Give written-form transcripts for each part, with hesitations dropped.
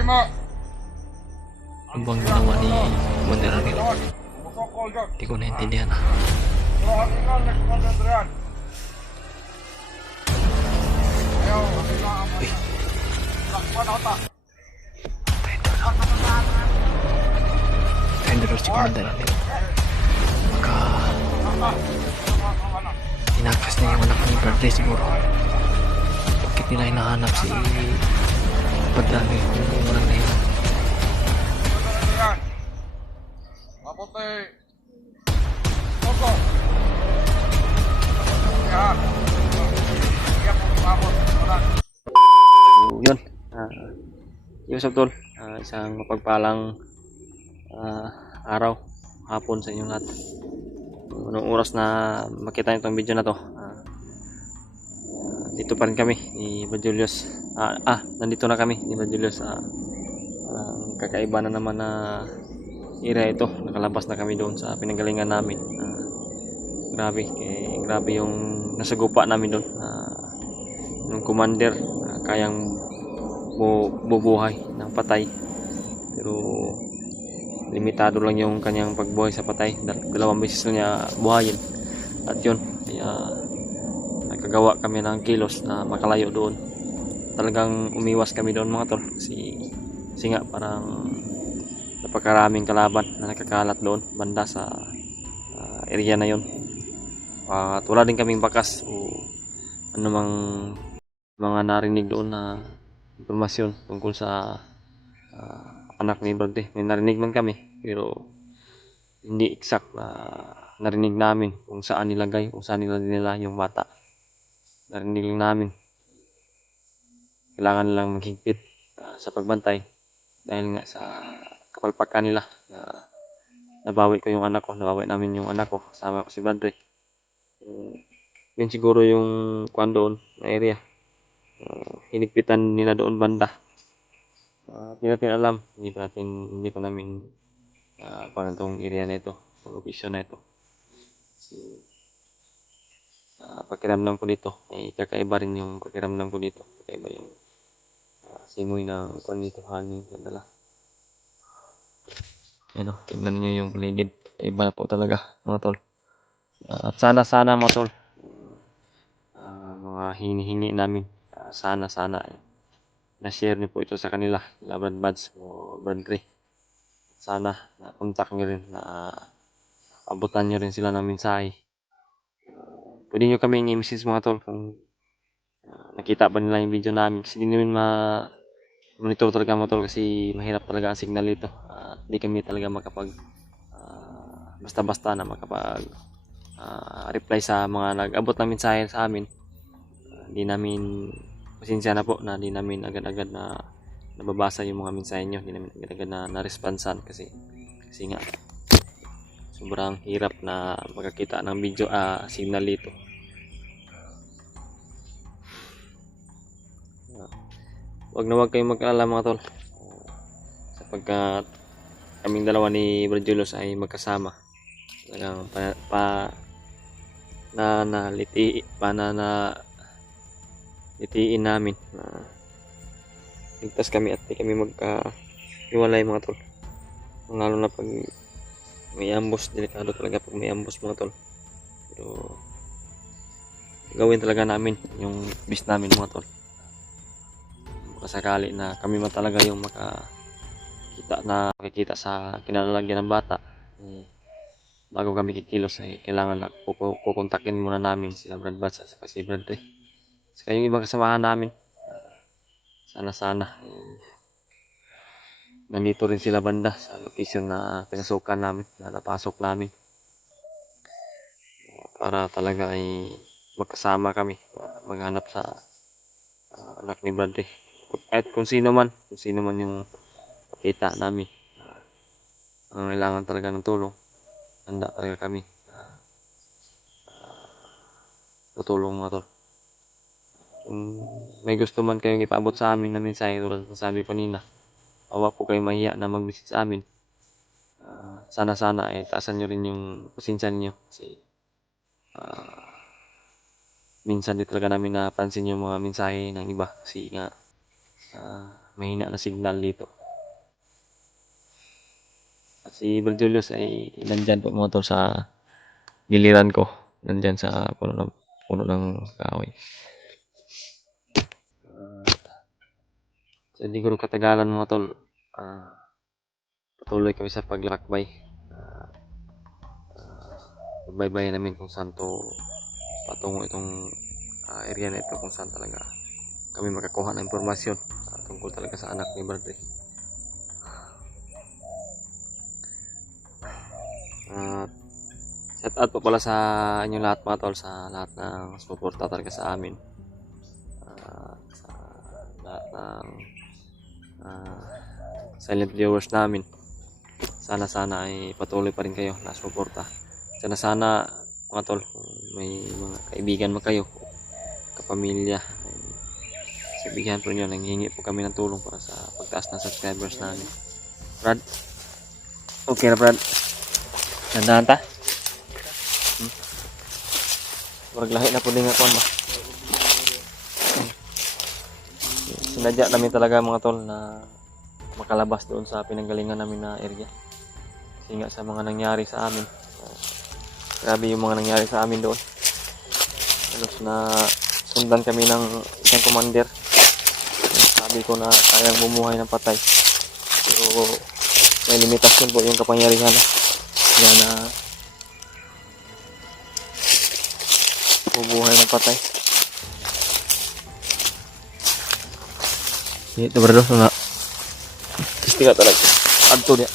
Ano bang ginawa ni Commander Arnel? Hindi ko naintindihan. Uy, traitor si Commander Arnel. Baka inakas na yung anak ni birthday siguro. Bakit nila hinahanap si Commander Arnel kung walang dahilan? Maputi. Toko. Yan. Yan po mapot. Yun. Yun sa tol. Isang mapagpalang araw, hapon sa inyong lahat. Anong oras na makita itong video na to, dito pa rin kami ni Brad Julius. Nandito na kami ni Brad Julius. Kakaiba na naman na area ito. Nakalabas na kami doon sa pinanggalingan namin. Grabe yung nasagupa namin doon. Yung commander kayang bubuhay ng patay, pero limitado lang yung kanyang pagbuhay sa patay. Dalawang beses na niya buhayin, at yun, kaya nagkagawa kami ng kilos na makalayo doon. Talagang umiwas kami doon mga tol, kasi nga parang napakaraming kalaban na nakakalat doon banda sa area na yun. At wala din kaming bakas o anumang mga narinig doon na impormasyon tungkol sa anak ni Brad. May narinig man kami, pero hindi exact na narinig namin kung saan nilagay, kung saan nila yung bata. Narinig lang namin kailangan nilang maghigpit sa pagbantay dahil nga sa kapalpakan nila. Nabawi ko yung anak ko, nabawi namin yung anak ko, kasama ko si Brad. Yun siguro yung kwan doon na area. Hinigpitan nila doon banda. Hindi natin alam, hindi pa namin parang itong area na ito, location na ito. Pakiramdam ko dito ay kakaiba rin yung pakiramdam ko dito. Kakaiba yung simoy ng kwan dito, hangin na dala. Ano, tignan niyo yung paligid. Iba na po talaga mga tol. At sana mga tol, mga hinihingi namin, sana na-share niyo po ito sa kanila, Brad Buds o Brad Gray. Sana na-contact nyo rin, na abutan nyo rin sila ng mensahe. Pwede nyo kami i-message mga tol kung nakita ba nila yung video namin, kasi hindi namin monitor talaga mga tol, kasi mahirap talaga ang signal dito. Hindi kami talaga makapag basta-basta na makapag reply sa mga nag-abot ng mensahe sa amin. Hindi namin, pasensya na po na hindi namin agad-agad na nababasa yung mga mensahe nyo, hindi namin agad-agad na na-responsan, kasi nga sobrang hirap na makakita ng video signal dito. Wag na wag kayong mag-alala mga tol, sapagkat kaming dalawa ni Brad Julius ay magkasama. Talagang litiin namin na ligtas kami at di kami magka-iwalay mga tol. Lalo na pag may ambush, delikado talaga pag may ambush mga tol. Pero gawin talaga namin yung best namin mga tol. Sakali na kami man talaga yung makikita sa kinalalagyan ng bata, bago kami kikilos ay kailangan na kukontakin muna namin sila Brad Bats at si Brad Ray. Saka yung ibang kasamahan namin, sana nandito rin sila banda sa location na pinasukan namin, na napasok namin, para talaga ay magkasama kami maghanap sa anak ni Brad Ray. At kung sino man yung pakita namin ang kailangan talaga ng tulong, handa talaga kami tutulong mga tol. Kung may gusto man kayong ipaabot sa amin na mensahe, tulad ng sabi ko nina, huwag po kayong mahiya na mag-visit sa amin. Sana taasan nyo rin yung pasensya niyo, kasi minsan di talaga namin napansin yung mga mensahe ng iba, kasi nga mahina na signal dito. At si Brad Julius ay nandyan po mga tol sa giliran ko. Nandyan sa puno ng kahoy. So, hindi ko rin katagalan mga tol. Patuloy kami sa paglakbay. Pagbaybayin namin kung saan to patungo itong area na ito, kung saan talaga kami makakuha ng impormasyon tungkol talaga sa anak ni Bradley. Shout out po pala sa inyo lahat mga tol, sa lahat ng suporta talaga sa amin, sa lahat ng silent viewers namin. Sana ay patuloy pa rin kayo na suporta. Sana mga tol, kung may mga kaibigan mo kayo, kapamilya, sabihan po nyo, nanghihingi po kami ng tulong para sa pagtaas ng subscribers namin. Brad, okay na Brad? Nandahan ta? Warag lahi na po din ako ba? Sinadya namin talaga mga tol na makalabas doon sa pinanggalingan namin na area. Kasi nga sa mga nangyari sa amin, grabe yung mga nangyari sa amin doon. Halos na sundan kami ng isang commander. Sabi ko na kayang bumuhay ng patay. Pero may limitasyon po yung kapangyarihan. Kaya na bubuhay ng patay. Ito bro, na kisti ka talaga. Adto dia.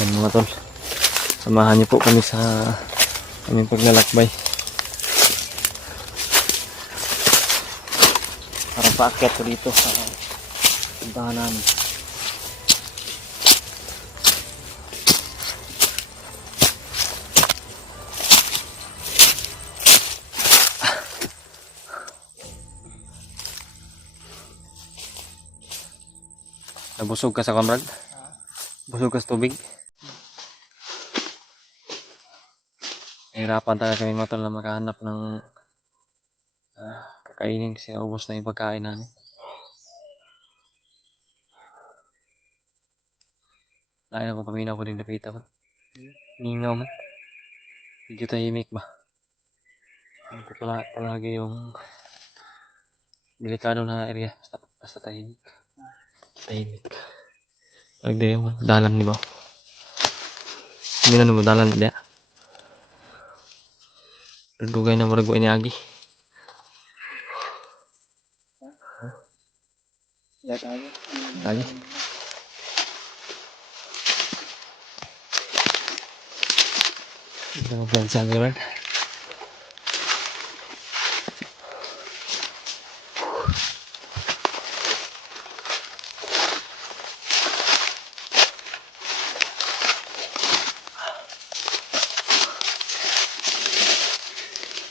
Yan mga tol, samahan niyo po kami sa aming paglalakbay para paakyat ko dito sa puntahan namin. Nabusog ka sa kamrad? Busog ka sa tubig? Hirapan talaga kami mga tol na makahanap ng kakainin kasi ubos na yung pagkain namin. Lain ako paminaw ko din napita ko. Ningaw man. Medyo tahimik ba? Ano ko palagi yung delikado na area. Basta tahimik. Tahimik. Pagde yung dalan di ba? Hindi na mo dalan dia. Dugay na murag ini agi. Lagi. Ito ang plansa naman.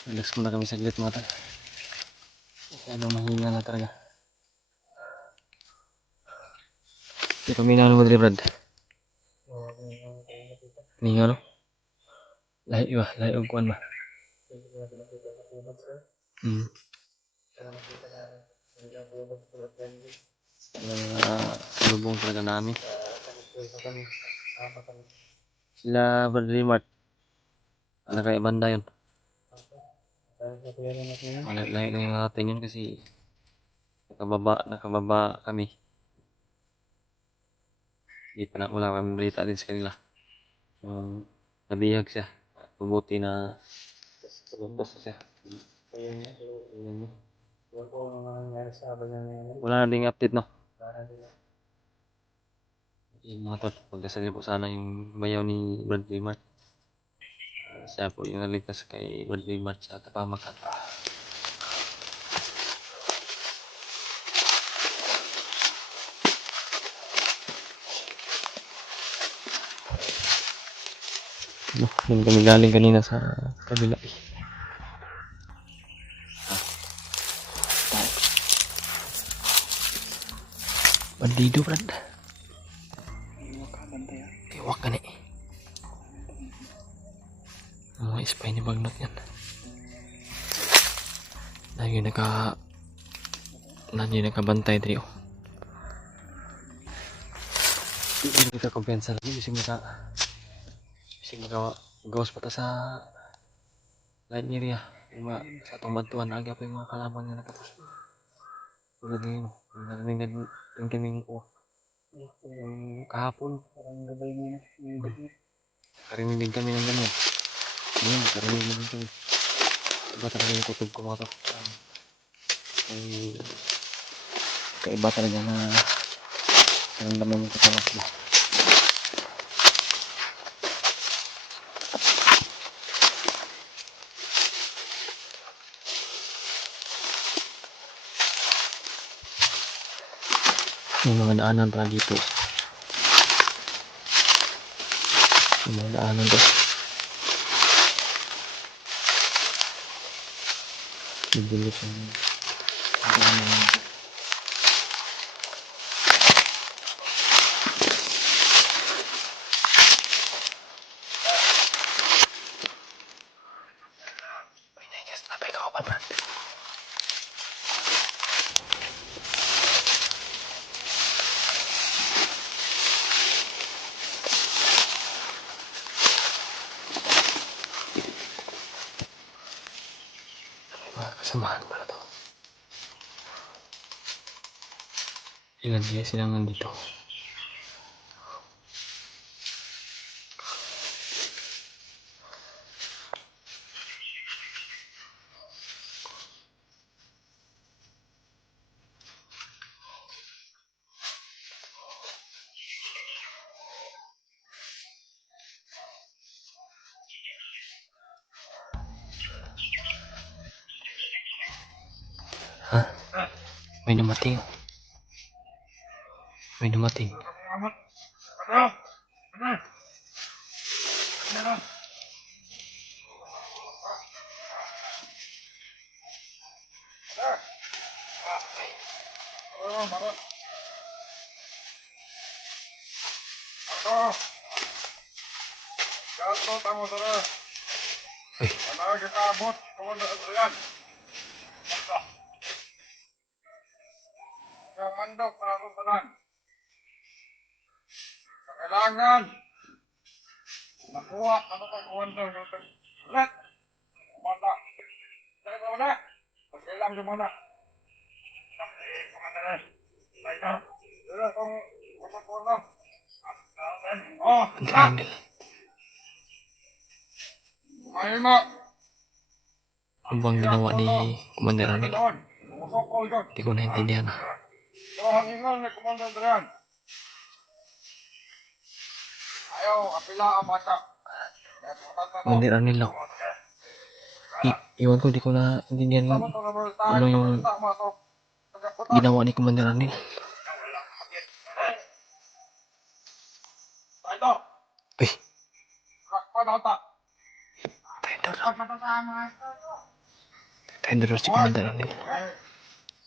Relax muna kami saglit mga tol. Ano mahina na talaga. Di paminaw mo dali Brad. Ningaw no? Lahi ba? Lahi og kuan ba? Lubong talaga namin. Sila Bradley Mart. Ano kaya banda yun? Lahi na yung ating yun kasi nakababa kami. Hindi pa na wala kami balita din sa kanila. Nabihag siya. Mabuti na tuluntos siya. Wala na ding update no? Yung mga tol, pagdasal po sana yung bayaw ni Bradley Mart. Siya po yung naligtas kay Bradley Mart sa kapamakan. Doon kami galing kanina sa kabila. Bandido, Brad. Makabantay ah. Tiwak ka ni. Ang mga spy ni Bagnot yan. Lagi nakabantay dito. Hindi kita kumpensa lagi. Bising gawas pa ta sa lain area. Sa atong bantuan aga pa yung mga kalaban nga nakapos. Tulad ngayon. Narinig kaming yung kahapon. Parang gabay mo na. Karinig din kami ng ganyan. Ngayon, karinig din kami. Iba talaga yung kutub ko mga to. Ay, kaiba talaga na naramdaman mo kasama ko. May mga daanan pala dito. May mga daanan to. Bibilis yung kasamahan pala to. Ilan dia silang nandito. Hah? May dumating. May dumating. Tamo sana. Uy, Ano kita abot? Komando Adrian. Yung mandok na tutunan. Kailangan nakuha ano ka komando yung let. Komando. Dali mo na. Pagkailang mo na. Komando na. Tayo. Dito kung komando. Oh, ang dami nila. ay mo. Ano bang ginawa ni Commander Anil? Usok ko ito. Hindi ko naintindihan. Ito ang ingal ni Komando Adrian. Ayaw, apila ang bata. Commander Anil lang. Iwan ko, di ko naintindihan ano yung ginawa ni Commander Anil. Ito, Uy, panata. tayo doon si Commander Anil.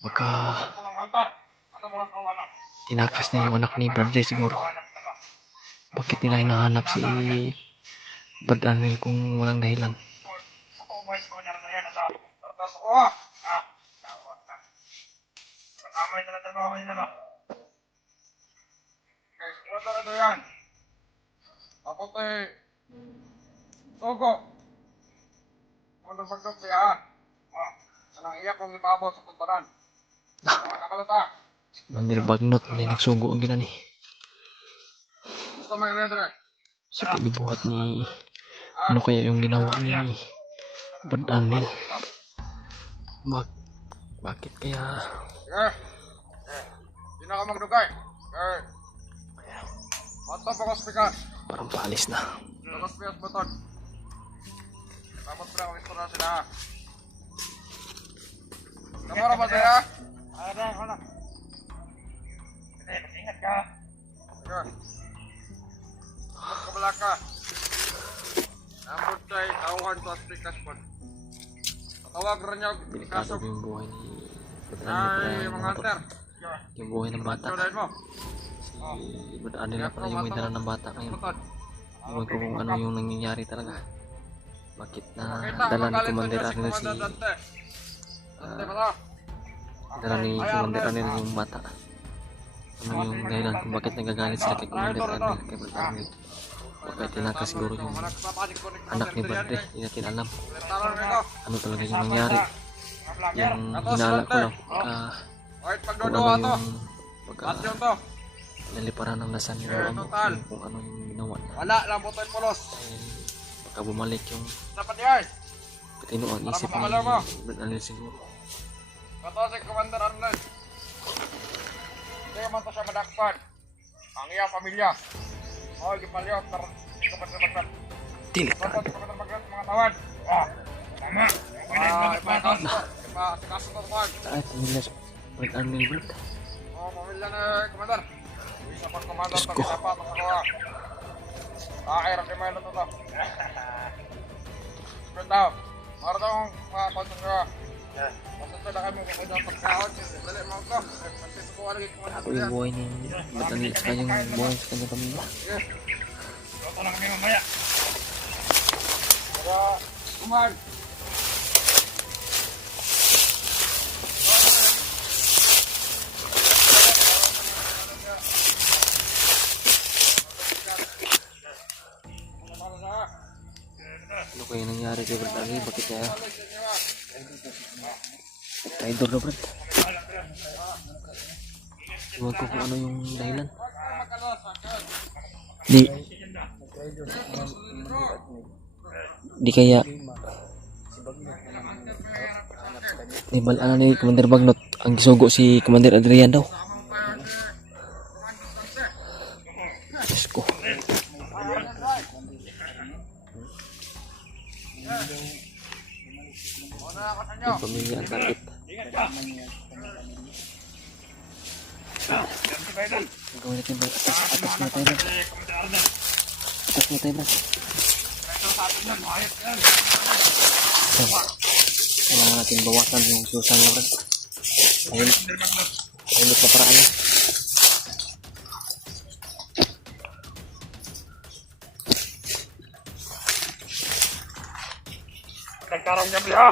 Baka tinakas niya yung anak ni Brad Ray siguro. Bakit nila hinahanap si Brad Anil kung walang dahilan? Ako tay Togo. Kung magdog siya. Sanang iyak kong ipabot sa puntaran. Nakalata. Commander Bagnot, hindi nagsugo ang ginani. Gusto may redre. Sa pagbubuhat ni ano kaya yung ginawa ni Brad Anil? Bakit kaya Sige. Hindi na ka magdugay. Okay. Mata pa ko spikas. parang paalis na? Tapos spikas baton. Tapos pala kong istorya sila. Kamara ba sila? Ada, wala. Ingat ka. Sige. Kabala ka. Nambot tayo, tawahan to as spikas po. Patawag rin niyo. Delikado yung buhay ni Brad Anil Ay, para mga mga hunter. Sige. yung buhay ng bata. Tuloyin mo. Si Brad Arnel na pala yung may dala ng bata ngayon. Ewan ko kung ano yung nangyayari talaga. Bakit na dala ni Commander Arnel si... dala ni Commander Arnel yung bata. Ano yung dahilan kung bakit nagagalit sila kay Commander Arnel, kay Brad Arnel. Baka tinaka siguro yung anak ni Brad, hindi natin alam. Ano talaga yung nangyari. Yung hinala ko lang. Kung ano yung naliparan ng lasan yung ano, kung ano yung ginawa niya. Wala lang po tayo polos. Baka bumalik yung Dapat yan. patino ang isip ni Brad Arnel siguro. Kato si Commander Arnel. Hindi man to siya madakpan. Ang iyang pamilya. Oh, gipalyo. Commander Bagrat. Tilit ka. Commander Bagrat, mga tawad. Tama. Ipakaso to tawad. Ay, pamilya sa Brad Arnel, Brad. Pamilya na Commander. Isa pang Commander to dapat ang kawa. Akhirap di mayo to to. Brad daw. Mara daw mga konton ka. Basta na kami kung kaya pagkaon. Dali mo ko. Magsisukuha lagi Commander. Ako yung buhay ni Brad Arnel sa kanyang buhay sa kanyang pamilya. Ito na kami mamaya. Kaya, kumain. Ano kaya nangyari kay Brad Arnel? Bakit kaya? Idol na Brad. Iwan ko kung ano yung dahilan. Di kaya di balaan ni Commander Bagnot ang gisugo si Commander Adrian daw. Diyos ko. Yung pamilya ang sakit. Gawin natin ba? Atas na tayo ba? Atas na tayo ba? Kailangan natin bawasan yung susang na Brad. Ayun na paraan na. Nagkarang niya biha.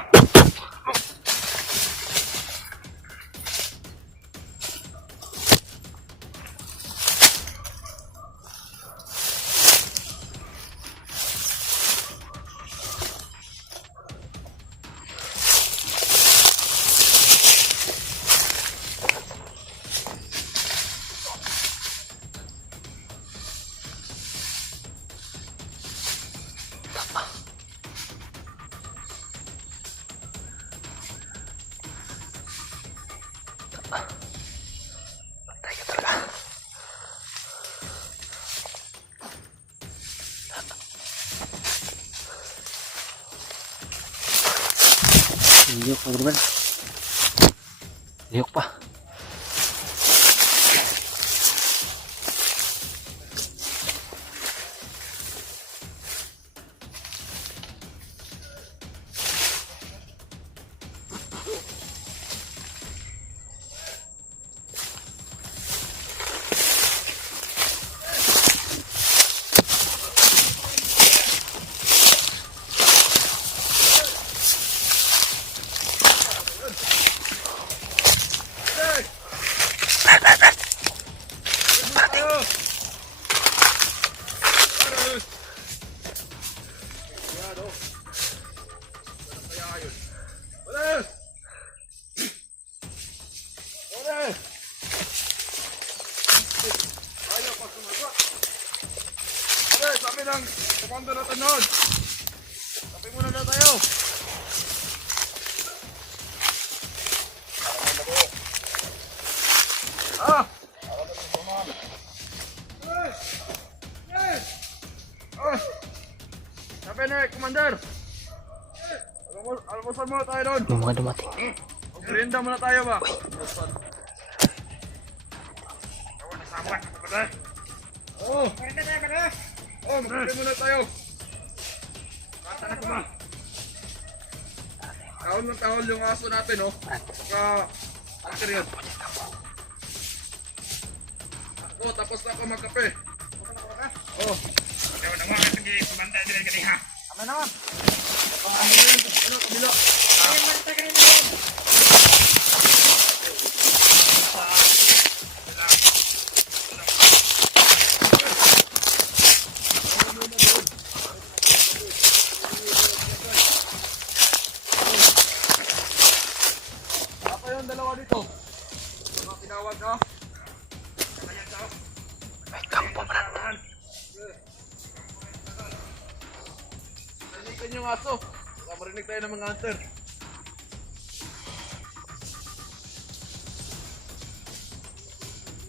Patay ka talaga. Liyok pa Brad. Liyok pa. Sabi ng komando natin noon. Sabi muna na tayo. Sabi na, Commander. Almusal muna tayo doon. Yung mga dumating. Merienda muna tayo ba? Oh, magkakaroon muna tayo. Kata na ko ba? Tahol ng tahol yung aso natin, oh. Saka, anter yun. Oh, tapos na ako magkape. Oh. Ayaw na mga sige, kumanda din ka ha. Ama na. Ano, kabila. Ay, manta ka na. Apa yung dalawa dito? Mga tinawag no? May kampo pa na. Nalikan yung aso. Baka marinig tayo ng mga hunter.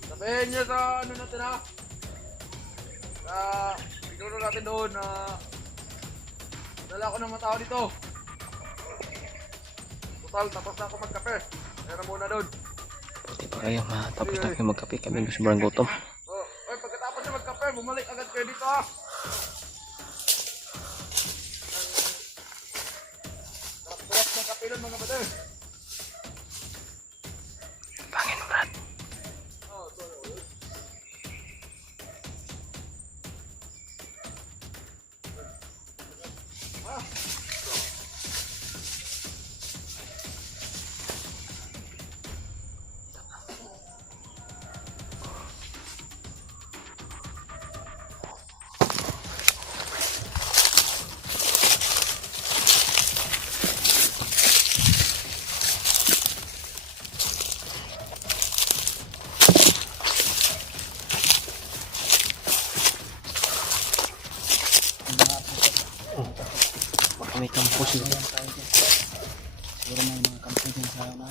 Sabihin niyo sa ano natin ha? Sa siguro natin doon na dala ako ng mga tao dito. Total, tapos na ako magkape. Kaya na muna doon. Hindi pa kayo matapos na kayo magkape. Kami sobrang gutom. Oh, oy, pagkatapos niya magkape, bumalik agad kayo dito ha. Sarap ng kape doon mga brother. Pangin mo, Brad. Oh, sorry. Ah. Baka may kampo sila. Siguro may mga kampo din sa mga.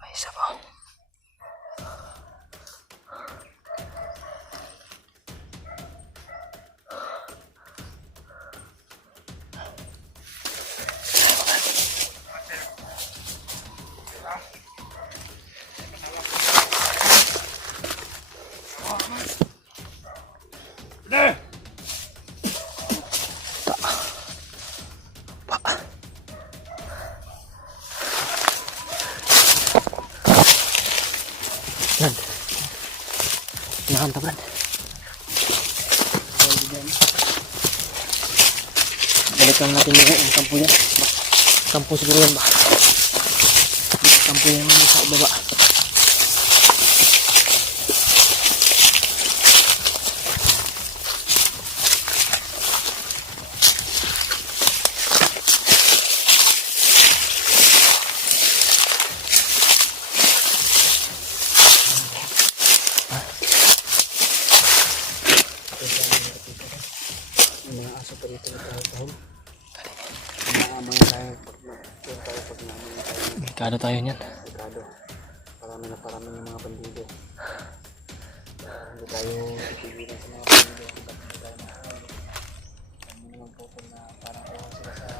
May isa pa. Brad. Nakanta, Brad. Balikan natin yung kampo yan. Kampo siguro yan ba? Kampo yan sa baba. May mga aso pa dito na tahol-tahol. Maamoy tayo pag naamoy tayo. Delikado tayo niyan. Delikado. Parami na parami yung mga bandido. Hindi tayo titigilin sa mga bandido. Hindi tayo mahal. Kami naman po na parang ewan sila sa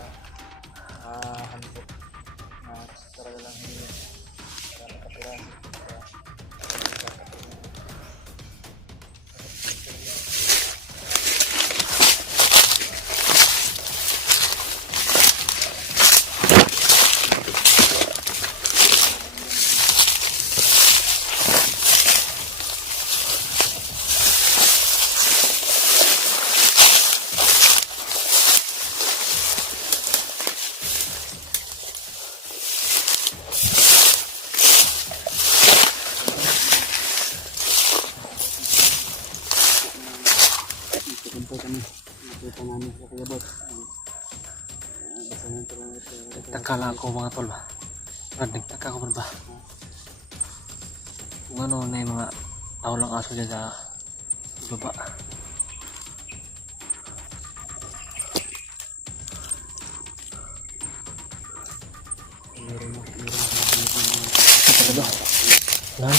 handbook na talaga lang hindi para nakatira. Ito po kami. Nakita namin sa Kuya Bot. Ganun talaga siya. Nagtaka lang ako mga tol ba. Brad, nagtaka ako ba. Kung ano na yung mga tao lang aso dyan sa baba. Meron mo. Ito ba? Lan?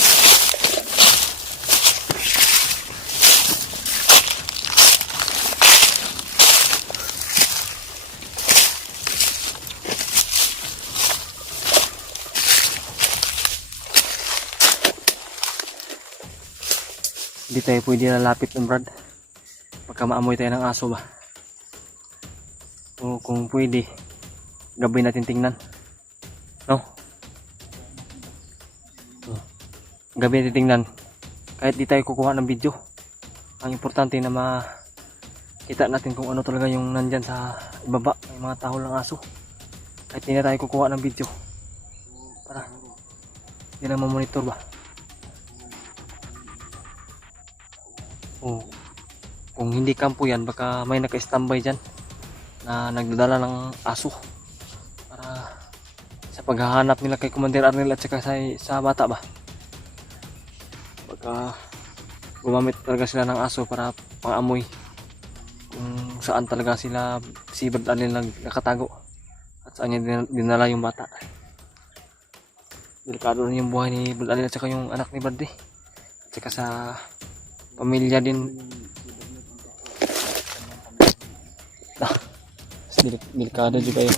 Hindi tayo pwede lalapit ng Brad. Baka maamoy tayo ng aso ba. O kung pwede, gabi natin tingnan. No? Gabi natin tingnan. Kahit di tayo kukuha ng video. Ang importante na makita natin kung ano talaga yung nandyan sa ibaba. May mga tao lang aso. Kahit di na tayo kukuha ng video. Para hindi na mamonitor ba. O kung hindi kampo yan, baka may naka-standby dyan na nagdadala ng aso para sa paghahanap nila kay Commander Arnel at saka sa bata ba. Baka gumamit talaga sila ng aso para pangamoy kung saan talaga sila si Brad Arnel nakatago at saan niya dinala yung bata. Delikado rin yung buhay ni Brad Arnel at saka yung anak ni Brad at saka sa pamilya din. Delikado juga yun.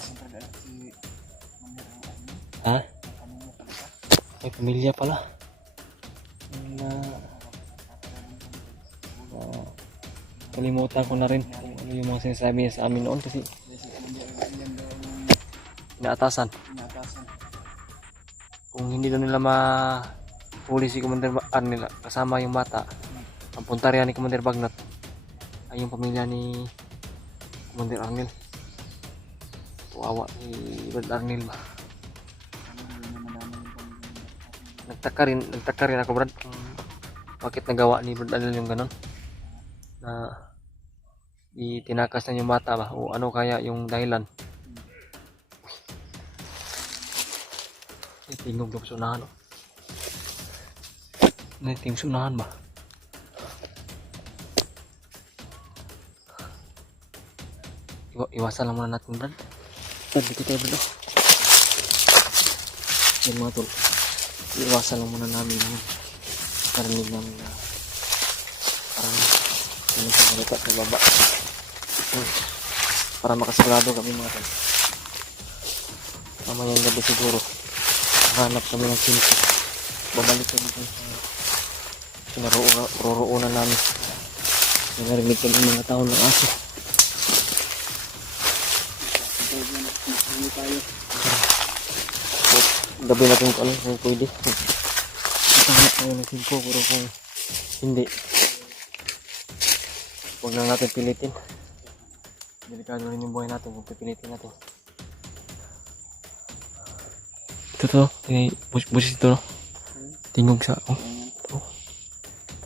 Ha? May pamilya pala. Kalimutan ko na rin kung ano yung mga sinasabi niya sa amin noon kasi inaatasan. Kung hindi na nila huli si Commander Arnel kasama yung bata, ang puntarya ni Commander Bagnat ay yung pamilya ni Commander Arnel. Kawawa ni Brad Arnel ba. Nagtaka rin ako Brad kung bakit nagawa ni Brad Arnel yung ganon na itinakas na yung bata ba o ano kaya yung dahilan. Tingog yung sunahan tingog sunahan ba. Iwasan lang muna natin Brad. Dito tayo Brad. Yan mga tol, iwasan lang muna namin yung karinig namin na parang ano sa malita sa baba para makasigurado kami mga tol. Mamayang gabi siguro hanap kami ng sinso, babalik kami sa kinaroroonan namin. Narinig kami ng mga tao ng aso. Gabi natin kung ano kung pwede. Hanap tayo ng sinso pero kung hindi, huwag lang natin pilitin. Delikado rin yung buhay natin kung pipilitin natin. Ito busis ito no? Tingog sa ito.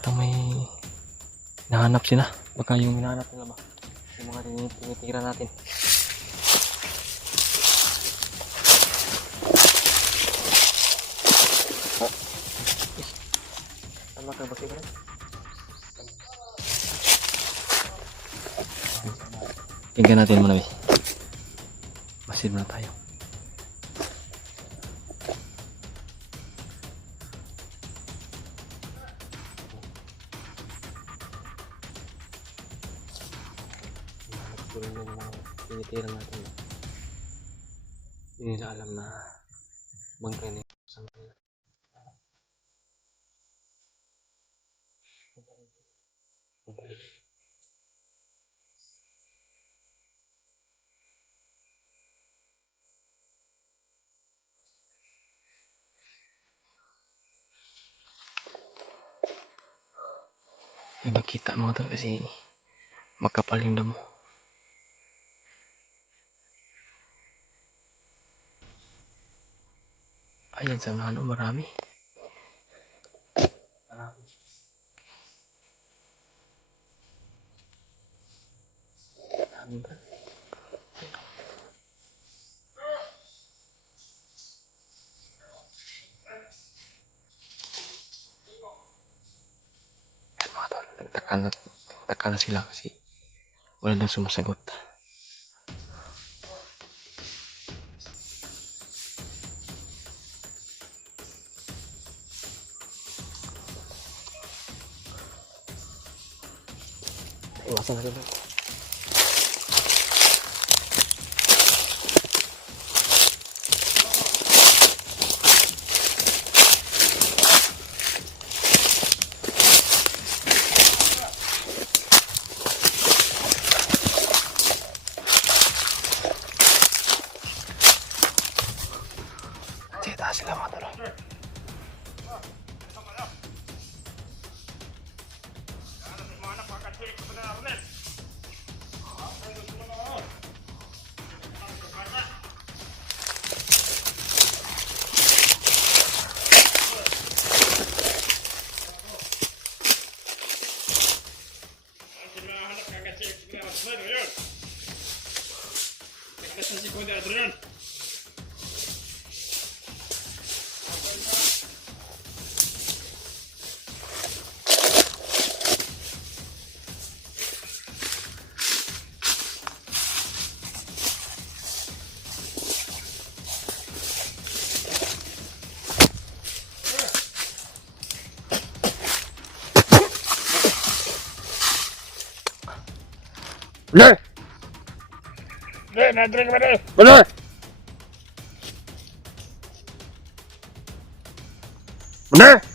Parang may hinahanap sila. Baka yung hinahanap nila ba yung mga tinitira natin. Tama ka ba siya? Tingnan natin muna bis. Masin muna tayo. Yung mga tinitira natin. Hindi nila alam na bangkay na yung sa kanila. May makita mga tol kasi makapal yung damo. Ayan sa ano marami. Marami ba? Nagtataka na sila kasi wala nang sumasagot. Iwasan natin ito. Sige, taas sila mga talo. Bener! Nadrin ka na. Bener! Bener!